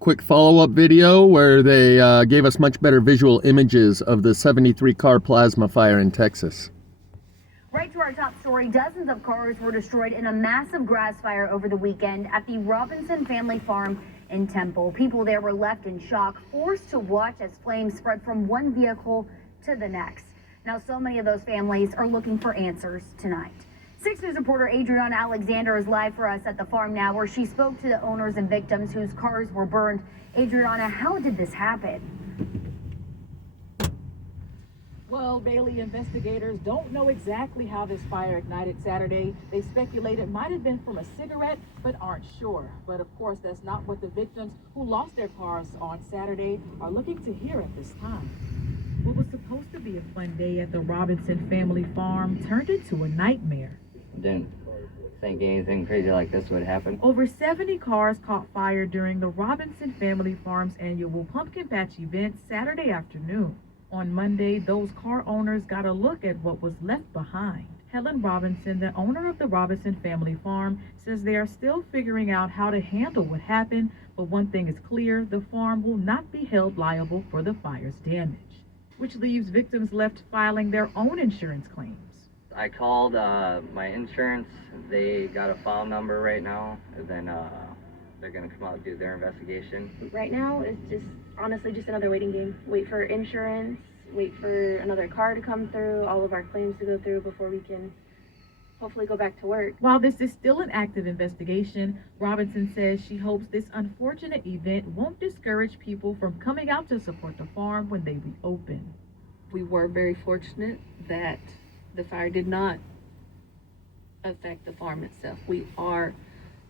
quick follow-up video where they gave us much better visual images of the 73-car plasma fire in Texas. Right to our top story, dozens of cars were destroyed in a massive grass fire over the weekend at the Robinson family farm in Temple. People there were left in shock, forced to watch as flames spread from one vehicle to the next. Now, so many of those families are looking for answers tonight. 6 News reporter Adriana Alexander is live for us at the farm now, where she spoke to the owners and victims whose cars were burned. Adriana, how did this happen? Well, Bailey, investigators don't know exactly how this fire ignited Saturday. They speculate it might have been from a cigarette, but aren't sure. But of course, that's not what the victims who lost their cars on Saturday are looking to hear at this time. What was supposed to be a fun day at the Robinson family farm turned into a nightmare. Didn't think anything crazy like this would happen. Over 70 cars caught fire during the Robinson family farm's annual pumpkin patch event Saturday afternoon. On Monday, those car owners got a look at what was left behind. Helen Robinson, the owner of the Robinson family farm, says they are still figuring out how to handle what happened, but one thing is clear: the farm will not be held liable for the fire's damage, which leaves victims left filing their own insurance claims. I called my insurance. They got a file number right now, and then they're gonna come out and do their investigation. Right now, it's just honestly just another waiting game. Wait for insurance, wait for another car to come through, all of our claims to go through before we can hopefully go back to work. While this is still an active investigation, Robinson says she hopes this unfortunate event won't discourage people from coming out to support the farm when they reopen. We were very fortunate that the fire did not affect the farm itself. We are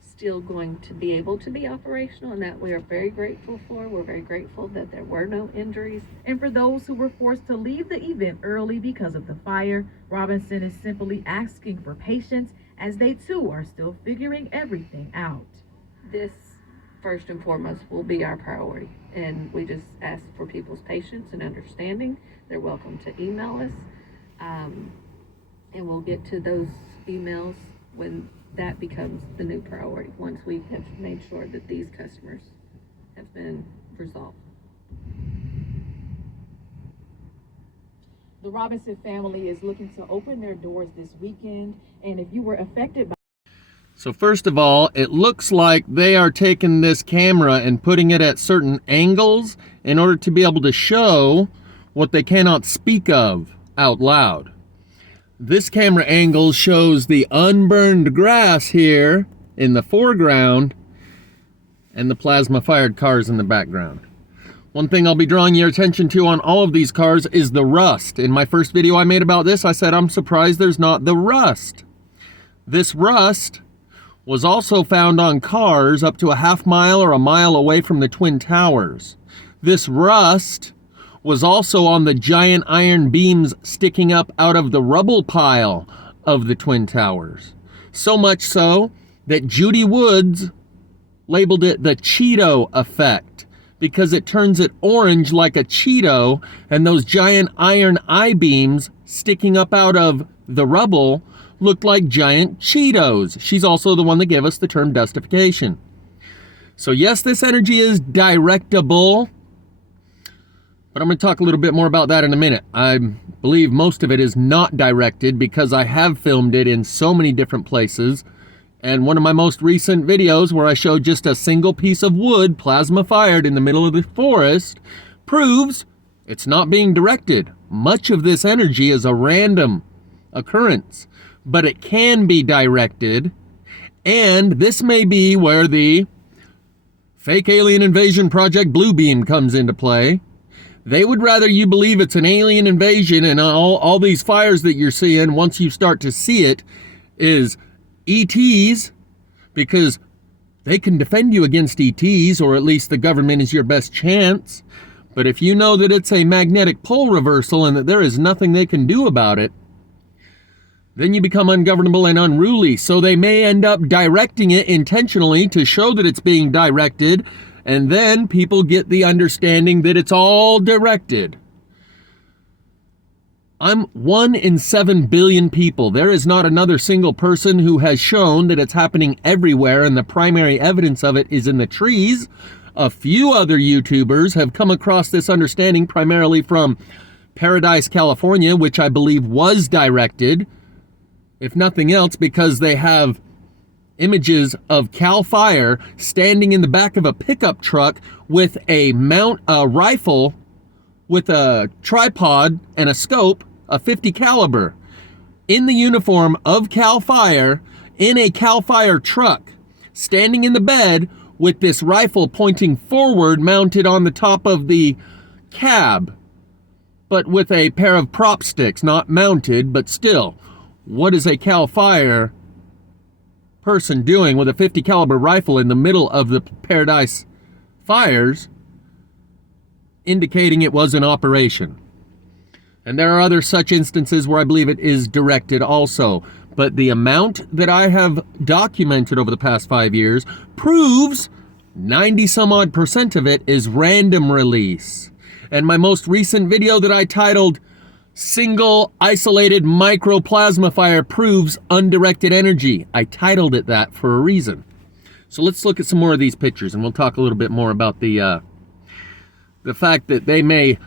still going to be able to be operational, and that we are very grateful for. We're very grateful that there were no injuries. And for those who were forced to leave the event early because of the fire, Robinson is simply asking for patience as they too are still figuring everything out. This, first and foremost, will be our priority, and we just ask for people's patience and understanding. They're welcome to email us, and we'll get to those emails when that becomes the new priority, once we have made sure that these customers have been resolved. The Robinson family is looking to open their doors this weekend, and if you were affected by... So first of all, it looks like they are taking this camera and putting it at certain angles in order to be able to show what they cannot speak of out loud. This camera angle shows the unburned grass here in the foreground and the plasma-fired cars in the background. One thing I'll be drawing your attention to on all of these cars is the rust. In my first video I made about this, I said I'm surprised there's not the rust. This rust was also found on cars up to a half mile or a mile away from the Twin Towers. This rust was also on the giant iron beams sticking up out of the rubble pile of the Twin Towers. So much so that Judy Woods labeled it the Cheeto effect, because it turns it orange like a Cheeto, and those giant iron I-beams sticking up out of the rubble looked like giant Cheetos. She's also the one that gave us the term dustification. So yes, this energy is directable, but I'm going to talk a little bit more about that in a minute. I believe most of it is not directed because I have filmed it in so many different places. And one of my most recent videos where I showed just a single piece of wood plasma fired in the middle of the forest proves it's not being directed. Much of this energy is a random occurrence, but it can be directed. And this may be where the fake alien invasion project Blue Beam comes into play. They would rather you believe it's an alien invasion, and all these fires that you're seeing, once you start to see it, is ETs, because they can defend you against ETs, or at least the government is your best chance. But if you know that it's a magnetic pole reversal and that there is nothing they can do about it, then you become ungovernable and unruly. So they may end up directing it intentionally to show that it's being directed, and then people get the understanding that it's all directed. I'm 1 in 7 billion people. There is not another single person who has shown that it's happening everywhere, and the primary evidence of it is in the trees. A few other YouTubers have come across this understanding, primarily from Paradise, California, which I believe was directed, if nothing else, because they have images of Cal Fire standing in the back of a pickup truck with a rifle with a tripod and a scope, a .50 caliber, in the uniform of Cal Fire, in a Cal Fire truck, standing in the bed with this rifle pointing forward, mounted on the top of the cab, but with a pair of prop sticks, not mounted, but still. What is a Cal Fire person doing with a .50 caliber rifle in the middle of the Paradise fires, indicating it was an operation? And there are other such instances where I believe it is directed also. But the amount that I have documented over the past 5 years proves 90 some odd % of it is random release. And my most recent video that I titled Single Isolated Microplasma Fire Proves Undirected Energy, I titled it that for a reason. So let's look at some more of these pictures, and we'll talk a little bit more about the fact that they may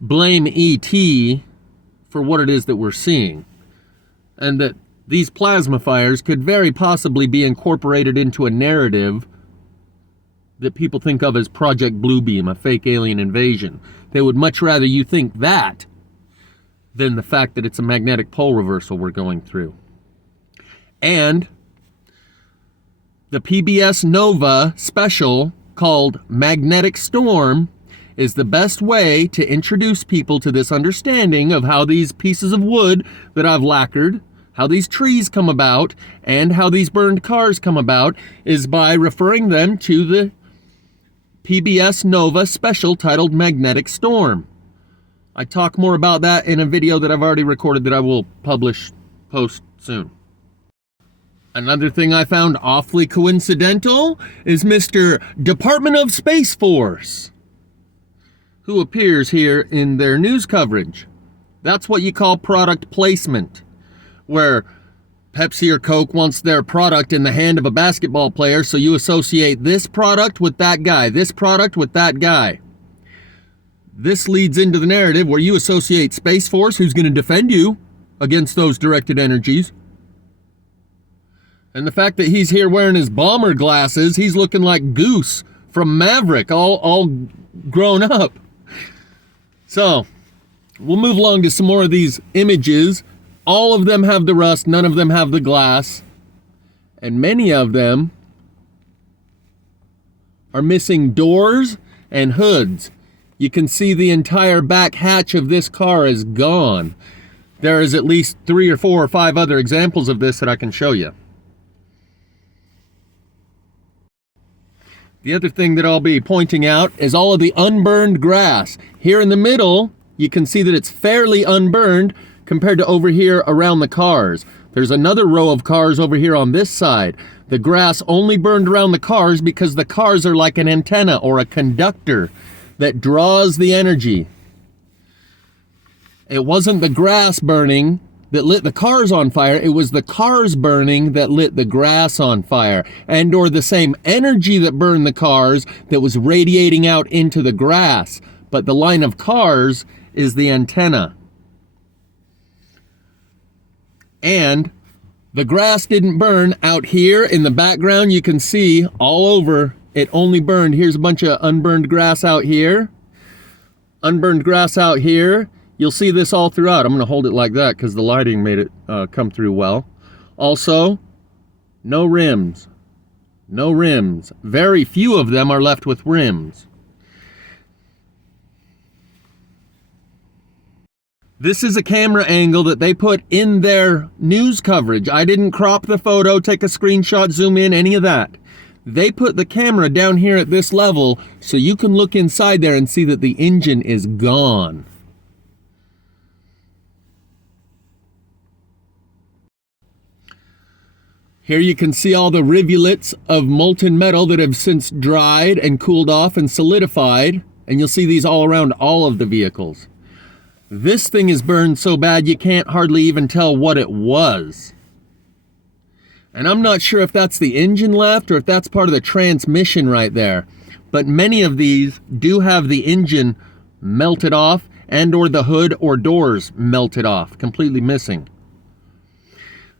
blame ET for what it is that we're seeing, and that these plasma fires could very possibly be incorporated into a narrative that people think of as Project Bluebeam, a fake alien invasion. They would much rather you think that than the fact that it's a magnetic pole reversal we're going through. And the PBS Nova special called Magnetic Storm is the best way to introduce people to this understanding of how these pieces of wood that I've lacquered, how these trees come about, and how these burned cars come about, is by referring them to the PBS Nova special titled Magnetic Storm. I talk more about that in a video that I've already recorded that I will post soon. Another thing I found awfully coincidental is Mr. Department of Space Force, who appears here in their news coverage. That's what you call product placement, where Pepsi or Coke wants their product in the hand of a basketball player, so you associate this product with that guy, this product with that guy. This leads into the narrative where you associate Space Force, who's going to defend you against those directed energies. And the fact that he's here wearing his bomber glasses, he's looking like Goose from Maverick, all grown up. So, we'll move along to some more of these images. All of them have the rust, none of them have the glass. And many of them are missing doors and hoods. You can see the entire back hatch of this car is gone. There is at least 3 or 4 or 5 other examples of this that I can show you. The other thing that I'll be pointing out is all of the unburned grass. Here in the middle, you can see that it's fairly unburned compared to over here around the cars. There's another row of cars over here on this side. The grass only burned around the cars because the cars are like an antenna or a conductor that draws the energy. It wasn't the grass burning that lit the cars on fire, it was the cars burning that lit the grass on fire, and or the same energy that burned the cars that was radiating out into the grass. But the line of cars is the antenna. And the grass didn't burn out here in the background. You can see all over it only burned. Here's a bunch of unburned grass out here. Unburned grass out here. You'll see this all throughout. I'm going to hold it like that because the lighting made it come through well. Also, no rims. No rims. Very few of them are left with rims. This is a camera angle that they put in their news coverage. I didn't crop the photo, take a screenshot, zoom in, any of that. They put the camera down here at this level so you can look inside there and see that the engine is gone. Here you can see all the rivulets of molten metal that have since dried and cooled off and solidified, and you'll see these all around all of the vehicles. This thing is burned so bad you can't hardly even tell what it was. And I'm not sure if that's the engine left or if that's part of the transmission right there. but many of these do have the engine melted off and or the hood or doors melted off, completely missing.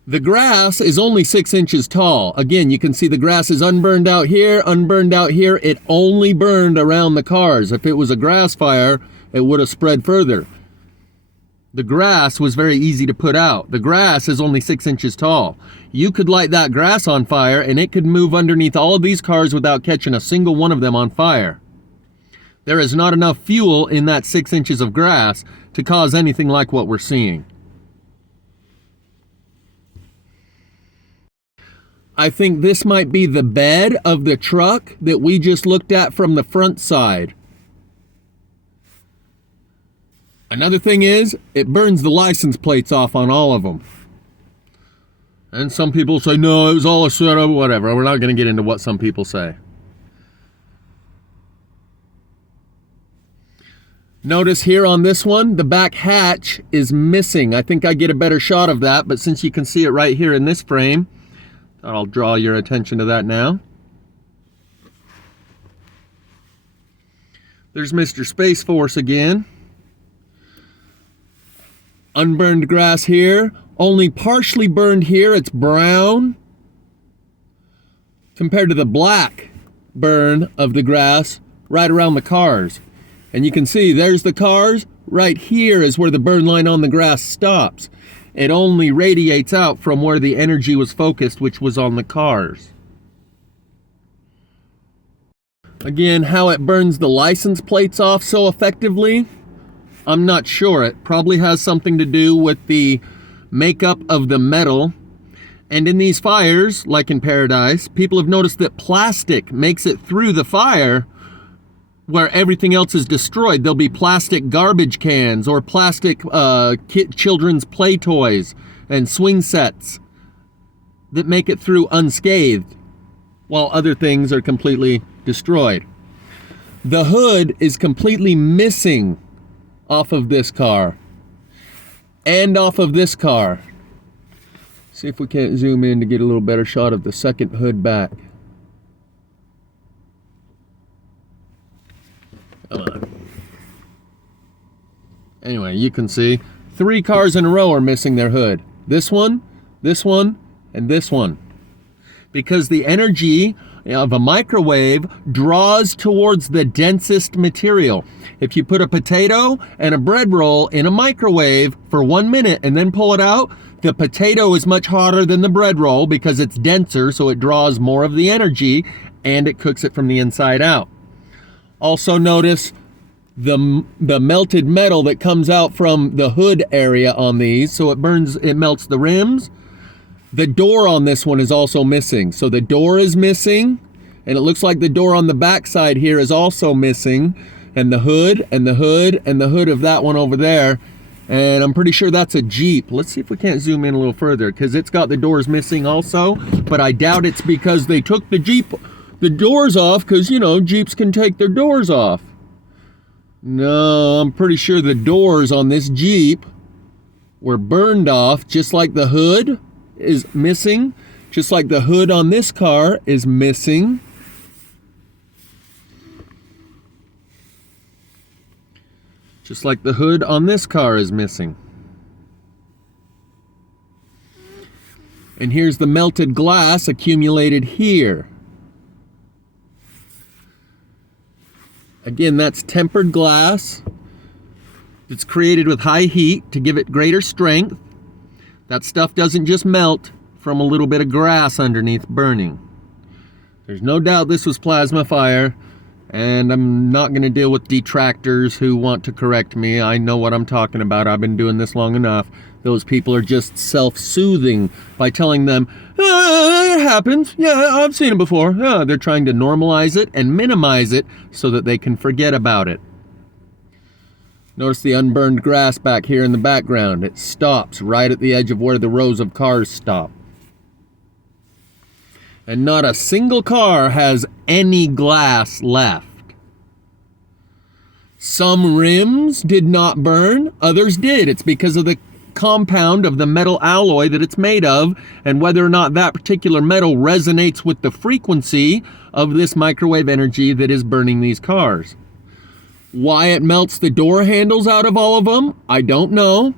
The grass is only 6 inches tall. Again, you can see the grass is unburned out here, unburned out here. It only burned around the cars. If it was a grass fire, it would have spread further. The grass was very easy to put out. The grass is only 6 inches tall. You could light that grass on fire and it could move underneath all of these cars without catching a single one of them on fire. There is not enough fuel in that 6 inches of grass to cause anything like what we're seeing. I think this might be the bed of the truck that we just looked at from the front side. Another thing is, it burns the license plates off on all of them. And some people say, no, it was all a setup, whatever. We're not going to get into what some people say. Notice here on this one, the back hatch is missing. I think I get a better shot of that, but since you can see it right here in this frame, I'll draw your attention to that now. There's Mr. Space Force again. Unburned grass here, only partially burned here, it's brown, compared to the black burn of the grass right around the cars. And you can see there's the cars, right here is where the burn line on the grass stops. It only radiates out from where the energy was focused, which was on the cars. Again, how it burns the license plates off so effectively, I'm not sure. It probably has something to do with the makeup of the metal. And in these fires, like in Paradise, people have noticed that plastic makes it through the fire where everything else is destroyed. There'll be plastic garbage cans or plastic children's play toys and swing sets that make it through unscathed, while other things are completely destroyed. The hood is completely missing off of this car and off of this car. See if we can't zoom in to get a little better shot of the second hood back. Come on. Anyway, you can see 3 cars in a row are missing their hood. This one, and this one. Because the energy of a microwave draws towards the densest material. If you put a potato and a bread roll in a microwave for 1 minute and then pull it out, the potato is much hotter than the bread roll because it's denser, so it draws more of the energy and it cooks it from the inside out. Also notice the melted metal that comes out from the hood area on these, so it melts the rims. The door on this one is also missing. So the door is missing, and it looks like the door on the back side here is also missing, and the hood, and the hood, and the hood of that one over there. And I'm pretty sure that's a Jeep. Let's see if we can't zoom in a little further, because it's got the doors missing also, but I doubt it's because they took the doors off, because, you know, Jeeps can take their doors off. No, I'm pretty sure the doors on this Jeep were burned off, just like the hood is missing, just like the hood on this car is missing. Just like the hood on this car is missing. And here's the melted glass accumulated here. Again, that's tempered glass. It's created with high heat to give it greater strength. That stuff doesn't just melt from a little bit of grass underneath burning. There's no doubt this was plasma fire, and I'm not going to deal with detractors who want to correct me. I know what I'm talking about. I've been doing this long enough. Those people are just self-soothing by telling them, it happens. Yeah, I've seen it before. Yeah, they're trying to normalize it and minimize it so that they can forget about it. Notice the unburned grass back here in the background. It stops right at the edge of where the rows of cars stop. And not a single car has any glass left. Some rims did not burn, others did. It's because of the compound of the metal alloy that it's made of, and whether or not that particular metal resonates with the frequency of this microwave energy that is burning these cars. Why it melts the door handles out of all of them, I don't know.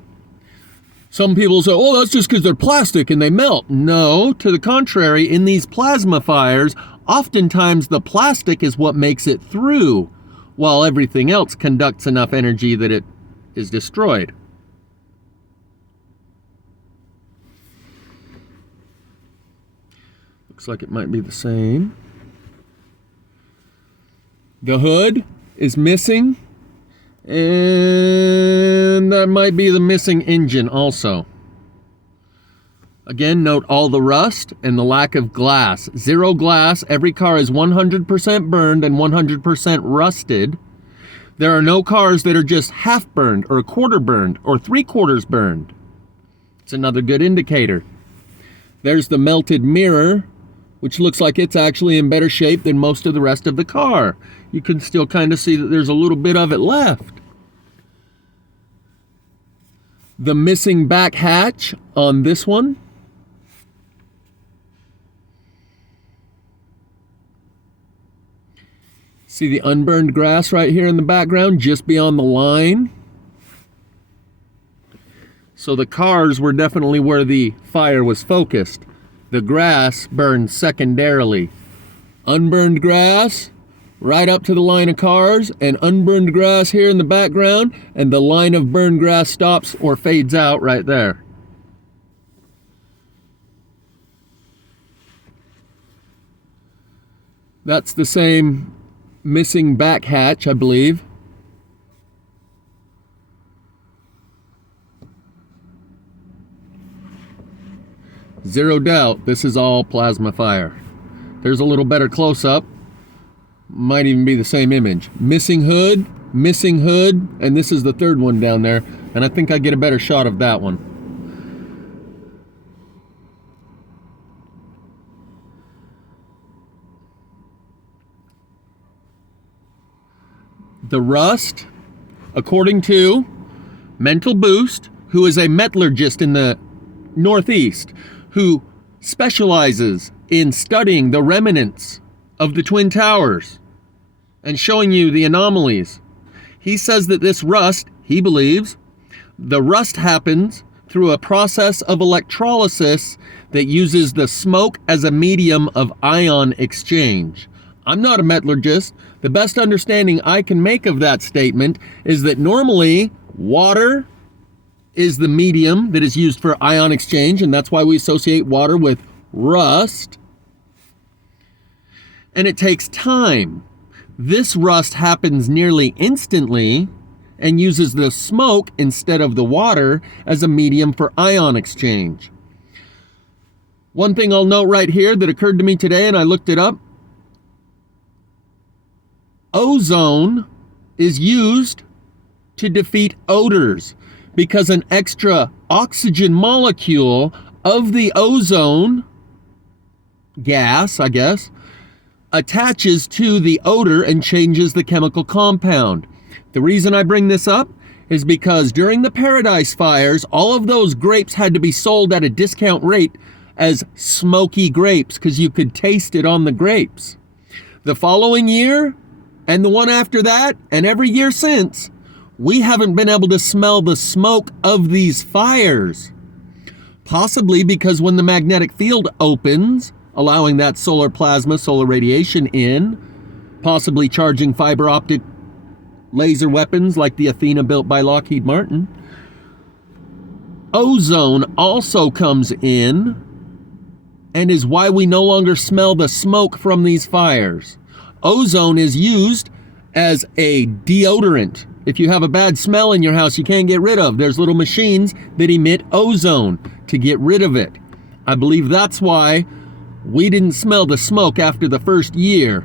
Some people say, oh, that's just because they're plastic and they melt. No, to the contrary, in these plasma fires, oftentimes the plastic is what makes it through, while everything else conducts enough energy that it is destroyed. Looks like it might be the same. The hood is missing, and that might be the missing engine also. Again, note all the rust and the lack of glass. Zero glass. Every car is 100% burned and 100% rusted. There are no cars that are just half burned or a quarter burned or 3/4 burned. It's another good indicator. There's the melted mirror, which looks like it's actually in better shape than most of the rest of the car. You can still kind of see that there's a little bit of it left. The missing back hatch on this one. See the unburned grass right here in the background, just beyond the line. So the cars were definitely where the fire was focused. The grass burned secondarily. Unburned grass right up to the line of cars, and unburned grass here in the background, and the line of burned grass stops or fades out right there. That's the same missing back hatch, I believe. Zero doubt this is all plasma fire. There's a little better close-up. Might even be the same image. Missing hood, and this is the third one down there, and I think I get a better shot of that one. The rust, according to Mental Boost, who is a metallurgist in the Northeast, who specializes in studying the remnants of the Twin Towers and showing you the anomalies. He says that this rust, he believes, the rust happens through a process of electrolysis that uses the smoke as a medium of ion exchange. I'm not a metallurgist. The best understanding I can make of that statement is that normally water is the medium that is used for ion exchange, and that's why we associate water with rust. And it takes time. This rust happens nearly instantly and uses the smoke instead of the water as a medium for ion exchange. One thing I'll note right here that occurred to me today, and I looked it up, ozone is used to defeat odors because an extra oxygen molecule of the ozone gas, I guess, attaches to the odor and changes the chemical compound. The reason I bring this up is because during the Paradise Fires, all of those grapes had to be sold at a discount rate as smoky grapes because you could taste it on the grapes. The following year, and the one after that, and every year since, we haven't been able to smell the smoke of these fires. Possibly because when the magnetic field opens, allowing that solar plasma, solar radiation in, possibly charging fiber optic laser weapons like the Athena built by Lockheed Martin, ozone also comes in and is why we no longer smell the smoke from these fires. Ozone is used as a deodorant. If you have a bad smell in your house you can't get rid of, there's little machines that emit ozone to get rid of it. I believe that's why we didn't smell the smoke after the first year.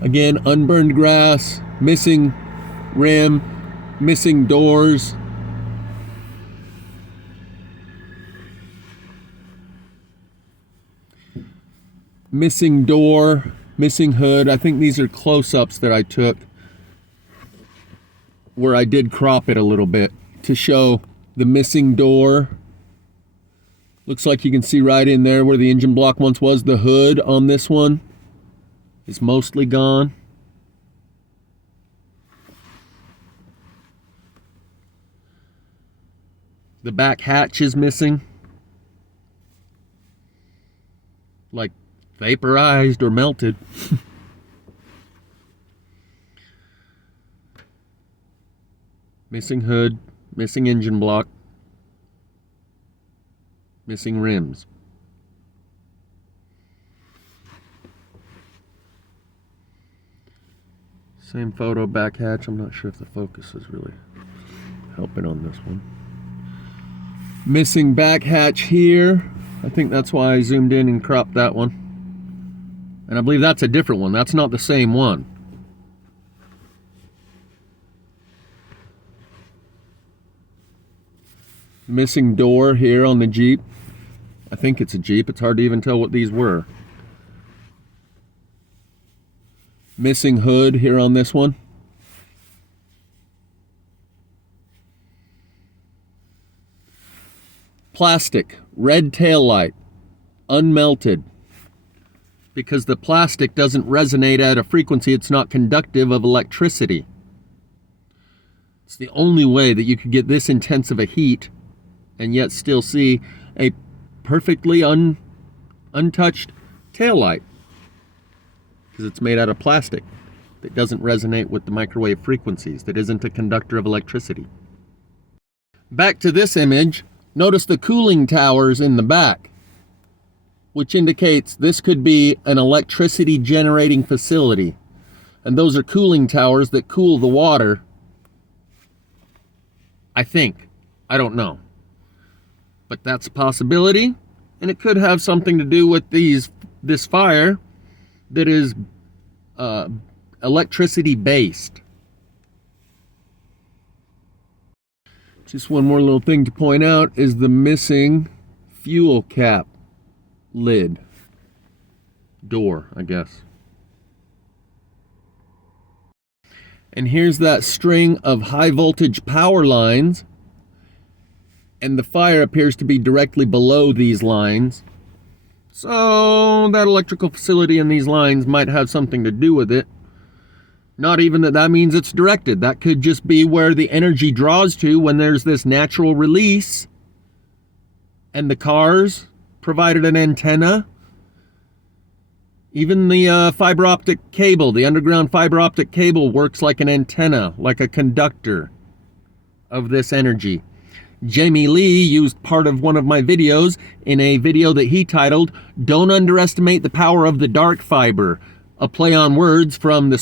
Again, unburned grass, missing rim, missing doors. Missing door, missing hood. I think these are close-ups that I took. where I did crop it a little bit to show the missing door. Looks like you can see right in there where the engine block once was. The hood on this one is mostly gone. The back hatch is missing. Like vaporized or melted. Missing hood, missing engine block, missing rims. Same photo, back hatch. I'm not sure if the focus is really helping on this one. Missing back hatch here. I think that's why I zoomed in and cropped that one. And I believe that's a different one. That's not the same one. Missing door here on the Jeep. I think it's a Jeep. It's hard to even tell what these were. Missing hood here on this one. Plastic, red taillight, unmelted. Because the plastic doesn't resonate at a frequency, it's not conductive of electricity. It's the only way that you could get this intense of a heat and yet still see a perfectly untouched taillight. Because it's made out of plastic that doesn't resonate with the microwave frequencies, that isn't a conductor of electricity. Back to this image, notice the cooling towers in the back, which indicates this could be an electricity generating facility. And those are cooling towers that cool the water. I think. I don't know. But that's a possibility, and it could have something to do with this fire that is electricity based. Just one more little thing to point out is the missing fuel cap lid. Door, I guess. And here's that string of high voltage power lines, and the fire appears to be directly below these lines. So that electrical facility and these lines might have something to do with it. Not even that means it's directed. That could just be where the energy draws to when there's this natural release. And the cars provided an antenna. Even the fiber optic cable, the underground fiber optic cable works like an antenna, like a conductor of this energy. Jamie Lee used part of one of my videos in a video that he titled, "Don't Underestimate the Power of the Dark Fiber," a play on words from the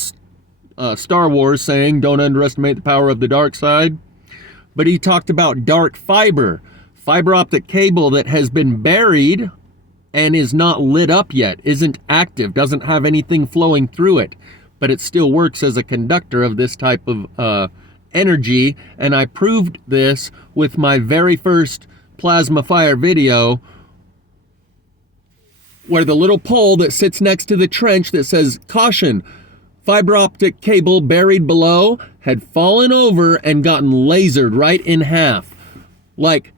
Star Wars saying, "Don't underestimate the power of the dark side." But he talked about dark fiber optic cable that has been buried and is not lit up yet, isn't active, doesn't have anything flowing through it, but it still works as a conductor of this type of energy. And I proved this with my very first plasma fire video, where the little pole that sits next to the trench that says "Caution, fiber optic cable buried below" had fallen over and gotten lasered right in half. Like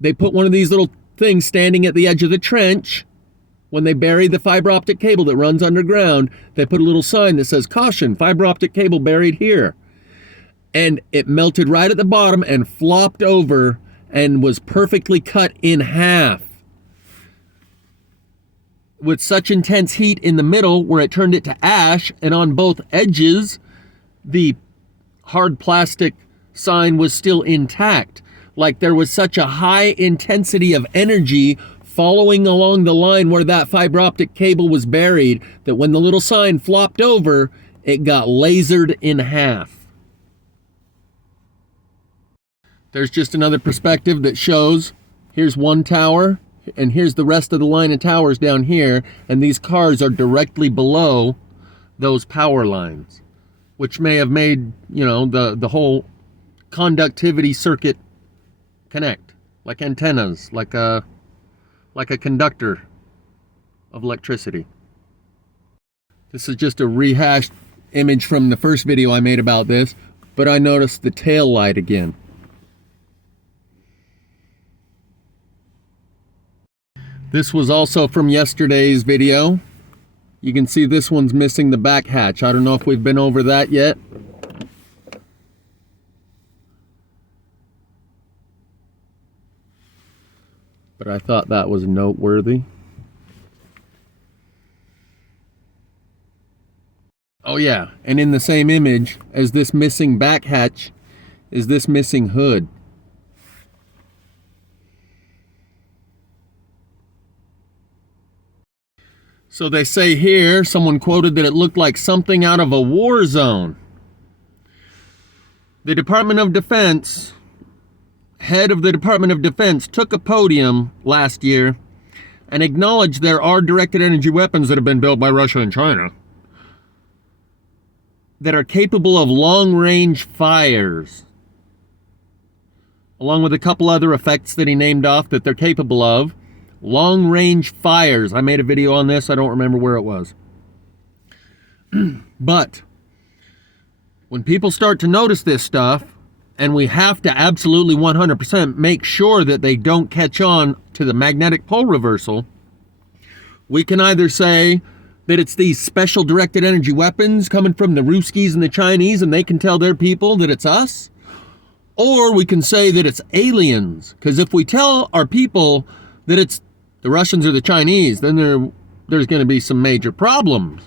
they put one of these little things standing at the edge of the trench. When they bury the fiber optic cable that runs underground, they put a little sign that says "Caution, fiber optic cable buried here." And it melted right at the bottom and flopped over and was perfectly cut in half. With such intense heat in the middle where it turned it to ash, and on both edges, the hard plastic sign was still intact. Like there was such a high intensity of energy following along the line where that fiber optic cable was buried that when the little sign flopped over, it got lasered in half. There's just another perspective that shows, here's one tower, and here's the rest of the line of towers down here, and these cars are directly below those power lines, which may have made, you know, the whole conductivity circuit connect, like antennas, like a conductor of electricity. This is just a rehashed image from the first video I made about this. but I noticed the tail light again. This was also from yesterday's video. You can see this one's missing the back hatch. I don't know if we've been over that yet. But I thought that was noteworthy. Oh yeah, and in the same image as this missing back hatch is this missing hood. So they say here, someone quoted that it looked like something out of a war zone. The Department of Defense, head of the Department of Defense, took a podium last year and acknowledged there are directed energy weapons that have been built by Russia and China that are capable of long-range fires, along with a couple other effects that he named off that they're capable of. Long-range fires. I made a video on this. I don't remember where it was. But when people start to notice this stuff, and we have to absolutely 100% make sure that they don't catch on to the magnetic pole reversal, we can either say that it's these special directed energy weapons coming from the Ruskies and the Chinese and they can tell their people that it's us, or we can say that it's aliens. Because if we tell our people that it's the Russians or the Chinese, then there's going to be some major problems.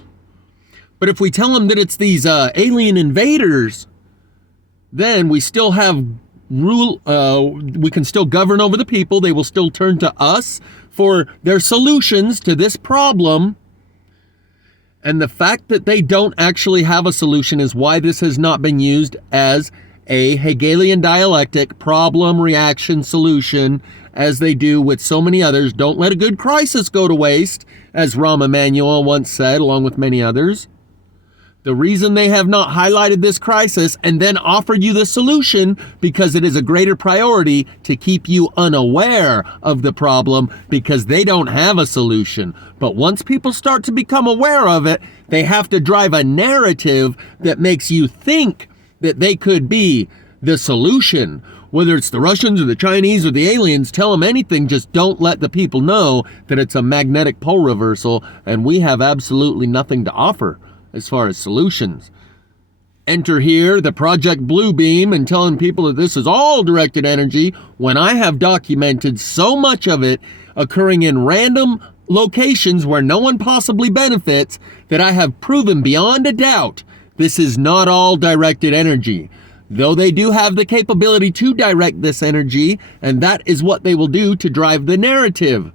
But if we tell them that it's these alien invaders, then we still have we can still govern over the people. They will still turn to us for their solutions to this problem. And the fact that they don't actually have a solution is why this has not been used as a Hegelian dialectic problem, reaction, solution, as they do with so many others. Don't let a good crisis go to waste, as Rahm Emanuel once said, along with many others. The reason they have not highlighted this crisis and then offered you the solution, because it is a greater priority to keep you unaware of the problem, because they don't have a solution. But once people start to become aware of it, they have to drive a narrative that makes you think that they could be the solution. Whether it's the Russians or the Chinese or the aliens, tell them anything, just don't let the people know that it's a magnetic pole reversal and we have absolutely nothing to offer as far as solutions. Enter here the Project Bluebeam and telling people that this is all directed energy when I have documented so much of it occurring in random locations where no one possibly benefits that I have proven beyond a doubt this is not all directed energy. Though they do have the capability to direct this energy, and that is what they will do to drive the narrative,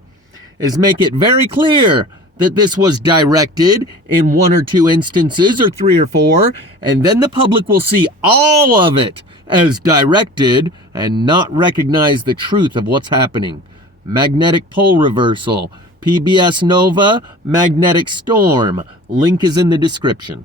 is make it very clear that this was directed in 1 or 2 instances, or 3 or 4, and then the public will see all of it as directed and not recognize the truth of what's happening. Magnetic pole reversal, PBS Nova, magnetic storm. Link is in the description.